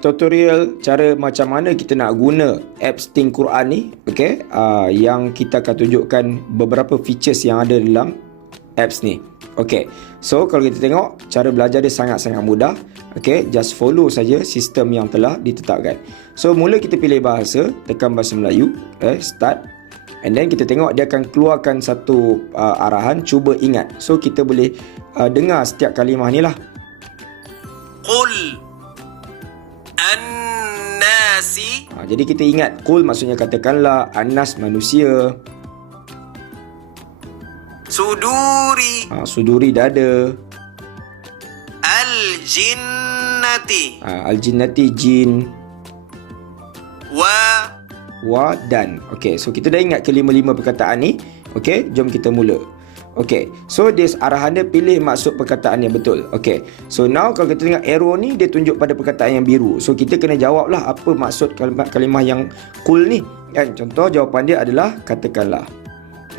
Tutorial cara macam mana kita nak guna apps Think Quran ni, okey, yang kita akan tunjukkan beberapa features yang ada dalam apps ni. Okey, so kalau kita tengok cara belajar dia sangat-sangat mudah. Okey, just follow saja sistem yang telah ditetapkan. So mula kita pilih bahasa, tekan bahasa Melayu, start, and then kita tengok dia akan keluarkan satu arahan, cuba ingat. So kita boleh dengar setiap kalimah ni lah. Qul An-nasi. Jadi kita ingat, qul maksudnya katakanlah, An-nas manusia, Suduri suduri dada, Al-jinnati al-jinnati jin, Wa dan. Okey, so kita dah ingat kelima-lima perkataan ni. Okey, jom kita mula. Okey, so dia arahan dia pilih maksud perkataan yang betul. Okey, so now kalau kita tengok arrow ni, dia tunjuk pada perkataan yang biru. So kita kena jawablah apa maksud kalimah yang qul ni kan. Contoh jawapan dia adalah katakanlah.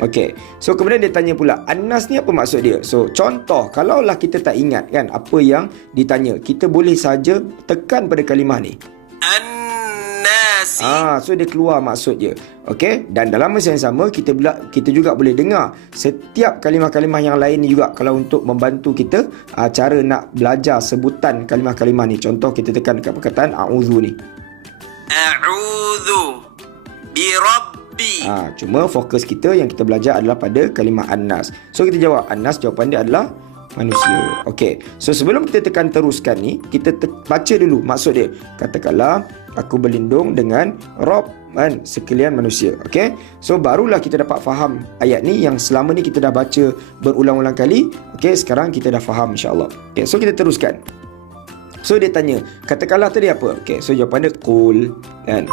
Okey, so kemudian dia tanya pula, An-nas ni apa maksud dia? So contoh, kalaulah kita tak ingat kan apa yang ditanya, kita boleh saja tekan pada kalimah ni. An-nasi. So dia keluar maksud dia. Okey, dan dalam masa yang sama kita juga boleh dengar setiap kalimah-kalimah yang lain ni juga, kalau untuk membantu kita cara nak belajar sebutan kalimah-kalimah ni. Contoh kita tekan dekat perkataan a'udzu ni. A'udzu birabbi. Cuma fokus kita yang kita belajar adalah pada kalimah An-nas. So kita jawab An-nas, jawapan dia adalah manusia. Okey, so sebelum kita tekan teruskan ni, kita baca dulu maksud dia. Katakanlah, aku berlindung dengan Rob dan sekalian manusia. Okey, so barulah kita dapat faham ayat ni yang selama ni kita dah baca berulang-ulang kali. Okey, sekarang kita dah faham insya-Allah. Okey, so kita teruskan. So dia tanya, katakanlah tadi apa? Okey, so jawapan dia qul kan.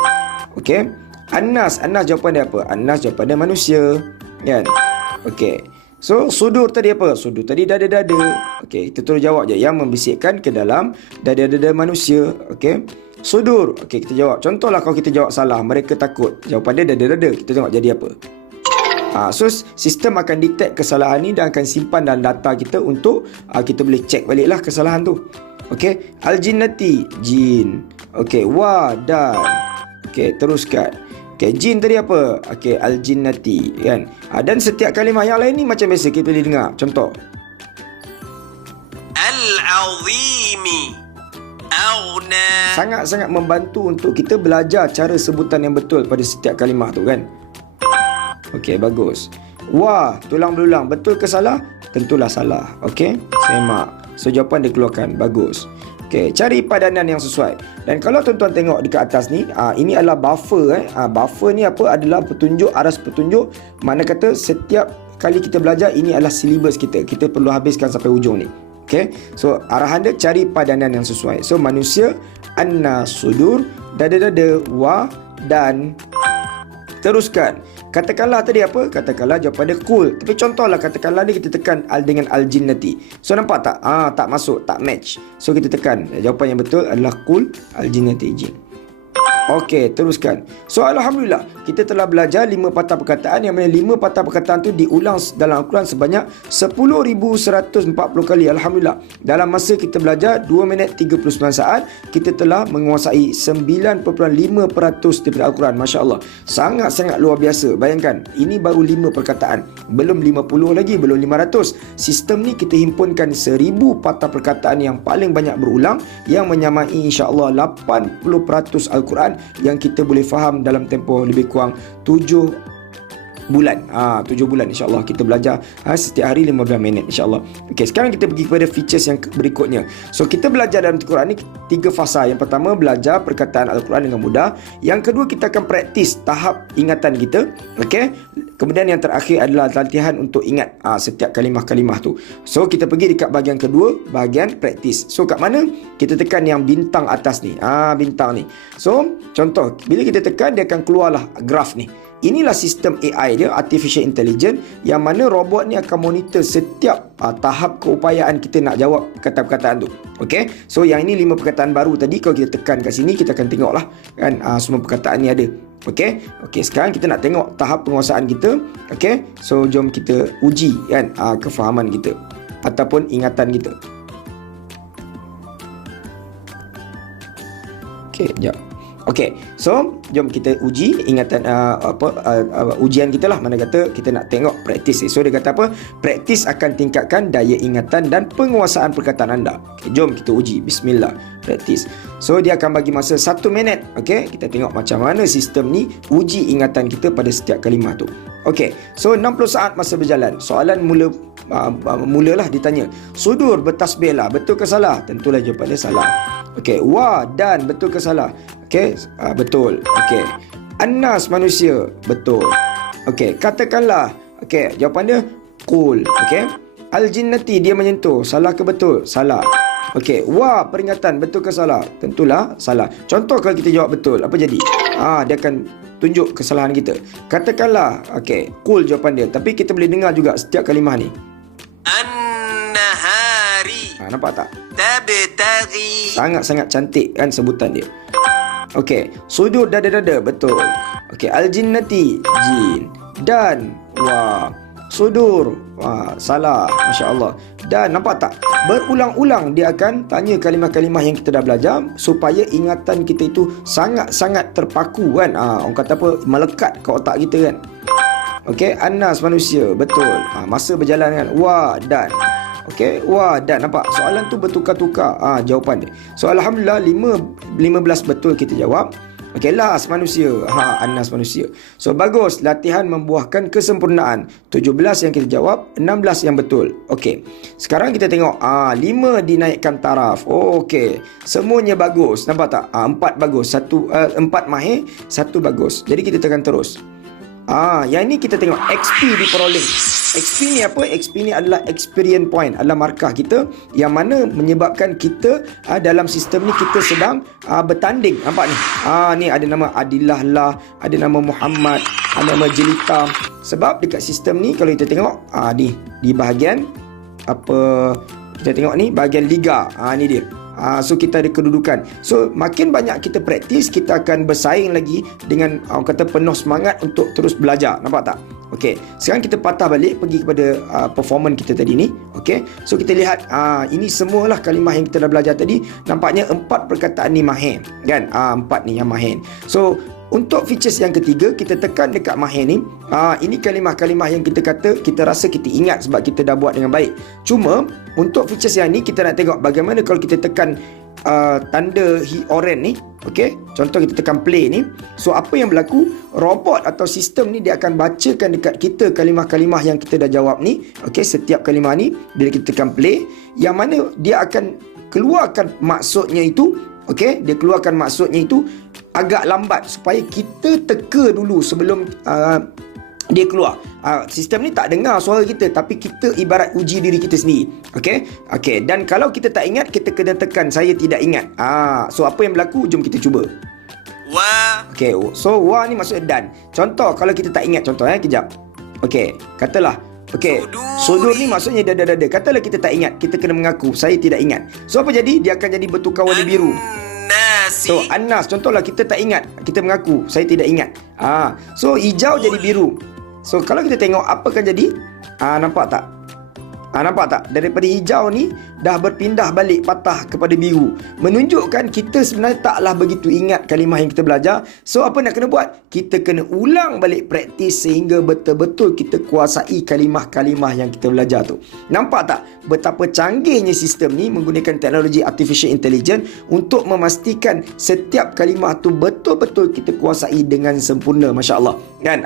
Okey, An-nas jawapan dia apa? An-nas jawapan dia manusia kan. Okey, so sudur tadi apa? Sudur tadi dada-dada. Okey, kita terus jawab je, yang membisikkan ke dalam dada-dada manusia. Okey, sudur. Okey, kita jawab. Contohlah kalau kita jawab salah, mereka takut, jawapan dia dada-dada. Kita tengok jadi apa. So sistem akan detect kesalahan ni dan akan simpan dalam data kita untuk kita boleh check baliklah kesalahan tu. Okey, al-jinnati jin. Okey, wa dan. Okey, teruskan. Okey, jin tadi apa? Okey, al-jinnati kan. Dan setiap kalimah yang lain ni macam biasa kita boleh dengar. Contoh, Al-azimi aghna. sangat-sangat membantu untuk kita belajar cara sebutan yang betul pada setiap kalimah tu kan. Okey, bagus. Wah, tulang belulang, betul ke salah? Tentulah salah. Okey, semak. So jawapan dikeluarkan. Bagus. Okey, cari padanan yang sesuai. Dan kalau tuan-tuan tengok dekat atas ni, ini adalah buffer. Buffer ni apa? Adalah petunjuk, aras petunjuk. Mana kata setiap kali kita belajar, ini adalah silibus kita. Kita perlu habiskan sampai ujung ni. Okey, so arahan dia cari padanan yang sesuai. So manusia, An-nas sudur, dada-dada, wa dan. Teruskan. Katakanlah tadi apa? Katakanlah jawapan dia qul. Tapi contohlah katakanlah ni kita tekan dengan al-jinnati. So nampak tak? Tak masuk, tak match. So kita tekan. Jawapan yang betul adalah qul al-jinnati jin. Okey, teruskan. So alhamdulillah, kita telah belajar 5 patah perkataan, yang mana 5 patah perkataan tu diulang dalam Al-Quran sebanyak 10,140 kali. Alhamdulillah. Dalam masa kita belajar 2 minit 39 saat, kita telah menguasai 9.5% daripada Al-Quran. Masya-Allah. Sangat-sangat luar biasa. Bayangkan, ini baru 5 perkataan. Belum 50 lagi, belum 500. Sistem ni kita himpunkan 1,000 patah perkataan yang paling banyak berulang, yang menyamai insya-Allah 80% Al-Quran yang kita boleh faham dalam tempoh lebih kurang 7 bulan. 7 bulan insya-Allah kita belajar setiap hari 15 minit insya-Allah. Okey, sekarang kita pergi kepada features yang berikutnya. So kita belajar dalam Al-Quran ni 3 fasa. Yang pertama, belajar perkataan Al-Quran dengan mudah. Yang kedua, kita akan praktis tahap ingatan kita. Okey. Kemudian yang terakhir adalah latihan untuk ingat setiap kalimah-kalimah tu. So kita pergi dekat bahagian kedua, bahagian praktis. So kat mana? Kita tekan yang bintang atas ni. Bintang ni. So contoh, bila kita tekan, dia akan keluarlah graf ni. Inilah sistem AI dia, Artificial Intelligence, yang mana robot ni akan monitor setiap tahap keupayaan kita nak jawab kata-perkataan tu. Okey, so yang ini 5 perkataan baru tadi. Kalau kita tekan kat sini, kita akan tengoklah kan semua perkataan ni ada. Okey, sekarang kita nak tengok tahap penguasaan kita. Okey, so jom kita uji kan kefahaman kita ataupun ingatan kita. Okey, jap. Okey, so jom kita uji ingatan ujian kita lah. Mana kata kita nak tengok praktis. So dia kata apa? Praktis akan tingkatkan daya ingatan dan penguasaan perkataan anda. Okey, jom kita uji. Bismillah. Praktis. So dia akan bagi masa 1 minit. Okey, kita tengok macam mana sistem ni uji ingatan kita pada setiap kalimah tu. Okey, so 60 saat masa berjalan. Soalan mulalah ditanya. Sudur bertasbih lah, betul ke salah? Tentulah jawapan dia salah. Okey, wa dan betul ke salah? Okey, betul. Okey. Annas manusia, betul. Okey, katakanlah. Okey, jawapan dia qul. Okey. Al-jinnati dia menyentuh, salah ke betul? Salah. Okey, wa peringatan, betul ke salah? Tentulah salah. Contoh kalau kita jawab betul, apa jadi? Dia akan tunjuk kesalahan kita. Katakanlah, okey, qul jawapan dia, tapi kita boleh dengar juga setiap kalimah ni. An-nahari Nampak tak? tabtaghi. Sangat-sangat cantik kan sebutan dia. Okey, sudut dada-dada, betul. Okey, al-jinnati, jin. Dan wa sudur, salah, masya-Allah. Dan nampak tak? Berulang-ulang dia akan tanya kalimah-kalimah yang kita dah belajar supaya ingatan kita itu sangat-sangat terpaku kan. Orang kata apa? Melekat ke otak kita kan. Okey, annas manusia, betul. Masa berjalan kan. Wa dan. Okey, wa dan. Nampak? Soalan tu bertukar-tukar jawapan dia. So alhamdulillah 15 betul kita jawab. Okey, las manusia. Annas manusia. So bagus, latihan membuahkan kesempurnaan. 17 yang kita jawab, 16 yang betul. Okey. Sekarang kita tengok 5 dinaikkan taraf. Okey. Semuanya bagus. Nampak tak? 4 bagus. 4 mahir, 1 bagus. Jadi kita tekan terus. Yang ni kita tengok XP diperoleh. XP ni apa? XP ni adalah experience point, adalah markah kita yang mana menyebabkan kita dalam sistem ni kita sedang bertanding. Nampak ni? Ni ada nama Adillah lah, ada nama Muhammad, ada nama Jelita. Sebab dekat sistem ni kalau kita tengok ni di bahagian apa, kita tengok ni bahagian liga. Ni dia. So kita ada kedudukan. So makin banyak kita praktis, kita akan bersaing lagi dengan orang kata penuh semangat untuk terus belajar. Nampak tak? Okey, sekarang kita patah balik pergi kepada performance kita tadi ni. Okey, so kita lihat ini semualah kalimah yang kita dah belajar tadi. Nampaknya 4 perkataan ni mahir kan? 4 ni yang mahir. So untuk features yang ketiga, kita tekan dekat mahir ni. Ini kalimah-kalimah yang kita kata, kita rasa kita ingat sebab kita dah buat dengan baik. Cuma, untuk features yang ni, kita nak tengok bagaimana kalau kita tekan tanda oren ni. Okay? Contoh kita tekan play ni. So, apa yang berlaku? Robot atau sistem ni, dia akan bacakan dekat kita kalimah-kalimah yang kita dah jawab ni. Okay? Setiap kalimah ni, bila kita tekan play, yang mana dia akan keluarkan maksudnya itu. Okay? Dia keluarkan maksudnya itu agak lambat supaya kita teka dulu sebelum dia keluar. Sistem ni tak dengar suara kita, tapi kita ibarat uji diri kita sendiri. Okey? Okey, dan kalau kita tak ingat, kita kena tekan saya tidak ingat. So apa yang berlaku? Jom kita cuba. Wa. Okey, so wa ni maksudnya dan. Contoh kalau kita tak ingat, contoh kejap. Okey, katalah okey, sudur ni maksudnya dada-dada. Katalah kita tak ingat, kita kena mengaku saya tidak ingat. So apa jadi? Dia akan jadi bertukar warna biru. Nasi. So Anas, contohlah kita tak ingat, kita mengaku saya tidak ingat. So hijau jadi biru. So kalau kita tengok apa akan jadi? Nampak tak? Nampak tak? Daripada hijau ni dah berpindah balik patah kepada biru. Menunjukkan kita sebenarnya taklah begitu ingat kalimah yang kita belajar. So apa nak kena buat? Kita kena ulang balik praktis sehingga betul-betul kita kuasai kalimah-kalimah yang kita belajar tu. Nampak tak? Betapa canggihnya sistem ni menggunakan teknologi artificial intelligence untuk memastikan setiap kalimah tu betul-betul kita kuasai dengan sempurna. Masya Allah. Kan?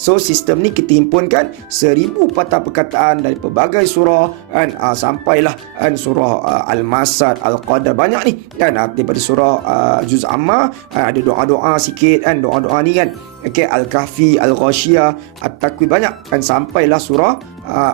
So sistem ni kita himpunkan 1000 patah perkataan dari pelbagai surah kan, sampailah kan, surah Al-Masad, Al-Qadar, banyak ni kan, daripada surah Juz Amma ada doa-doa sikit kan, doa-doa ni kan. Okay, Al-Kahfi, Al-Ghashiyah, At-Takwir, banyak kan, sampailah surah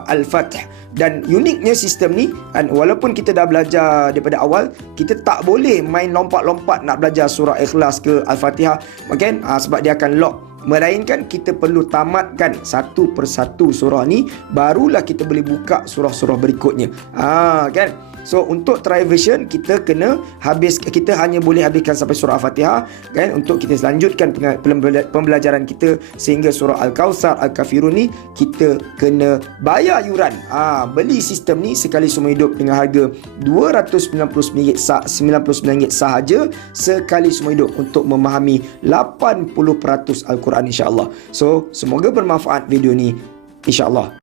Al-Fath. Dan uniknya sistem ni kan, walaupun kita dah belajar daripada awal, kita tak boleh main lompat-lompat nak belajar surah Ikhlas ke Al-Fatihah kan, sebab dia akan lock. Melainkan kita perlu tamatkan satu persatu surah ni, barulah kita boleh buka surah-surah berikutnya. Kan? So untuk trial version kita hanya boleh habiskan sampai surah Al-Fatihah kan, untuk kita lanjutkan pembelajaran kita sehingga surah Al-Kautsar, Al-Kafirun ni kita kena bayar yuran. Beli sistem ni sekali seumur hidup dengan harga RM299 sahaja sekali seumur hidup untuk memahami 80% Al-Quran, insya-Allah. So semoga bermanfaat video ni, insya-Allah.